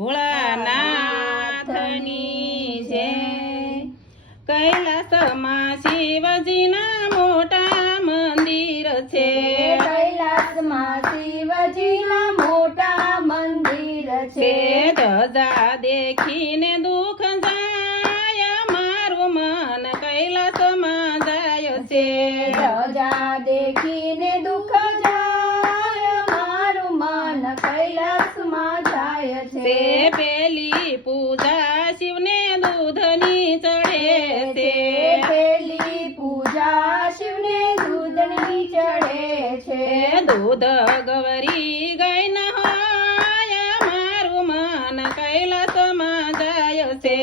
过来 છે. પેલી પૂજા શિવને દૂધની ચડે છે. દૂધ ગવરી ગઈ ન હોય મારું મન કૈલાસમાં જાય છે.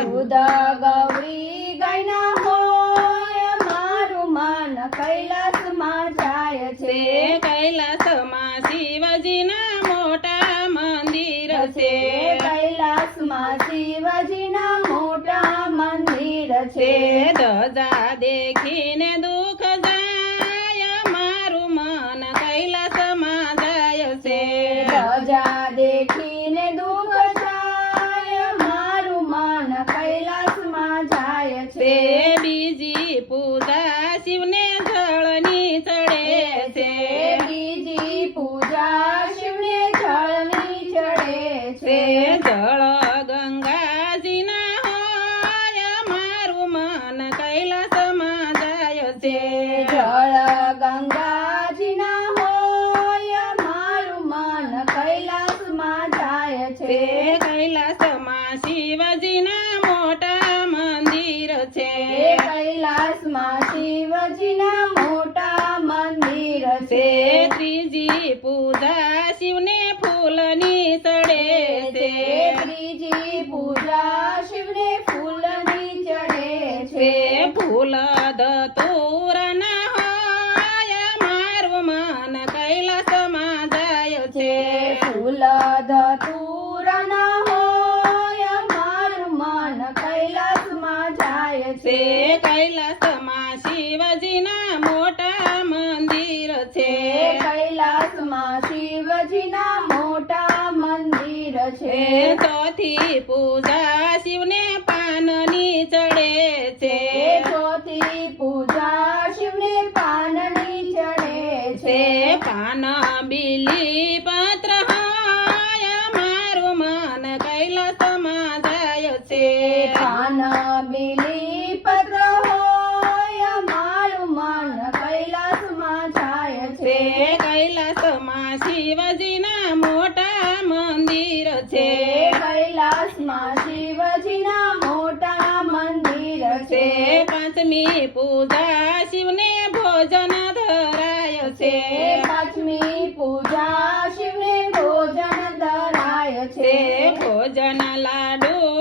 દૂધ ગૌરી ગાયના હોય મારું મન કૈલાસમાં જાય છે. કૈલાસમાં શિવજીના મોટા મંદિર છે. કૈલાસમાં શિવજી છે ધજા દેખીને દુઃખ કૈલાસમાં શિવજીના મોટા મંદિર છે. ત્રીજી પૂજા છે કૈલાસમાં શિવજીના મોટા મંદિર છે. ચોથી પૂજા શિવને પાનની ચડે છે. ચોથી પૂજા શિવને પાનની ચડે છે. પાન બીલી પાંચમી પૂજા શિવને ભોજન ધરાય છે પાંચમી પૂજા શિવને ભોજન ધરાય છે ભોજન લાડુ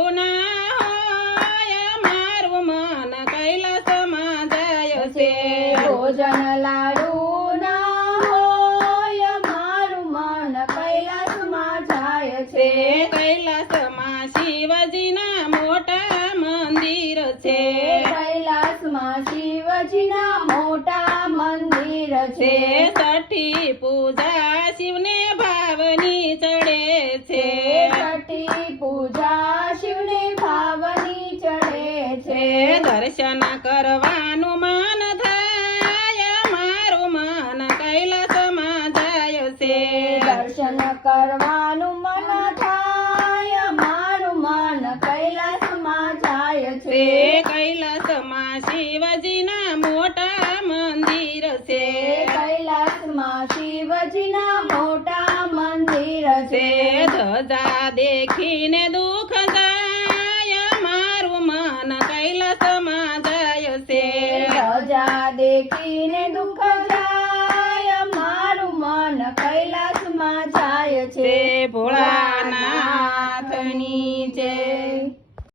દર્શન કરવાનું મન થાય મારું મન કૈલાસમાં જાય છે. દર્શન કરવાનું મન થાય મારું મન કૈલાસમાં જાય છે. કૈલાસમાં શિવજીના મોટા મંદિર છે. કૈલાસમાં શિવજીના મોટા મંદિર છે. ધજા દેખીને દુઃખ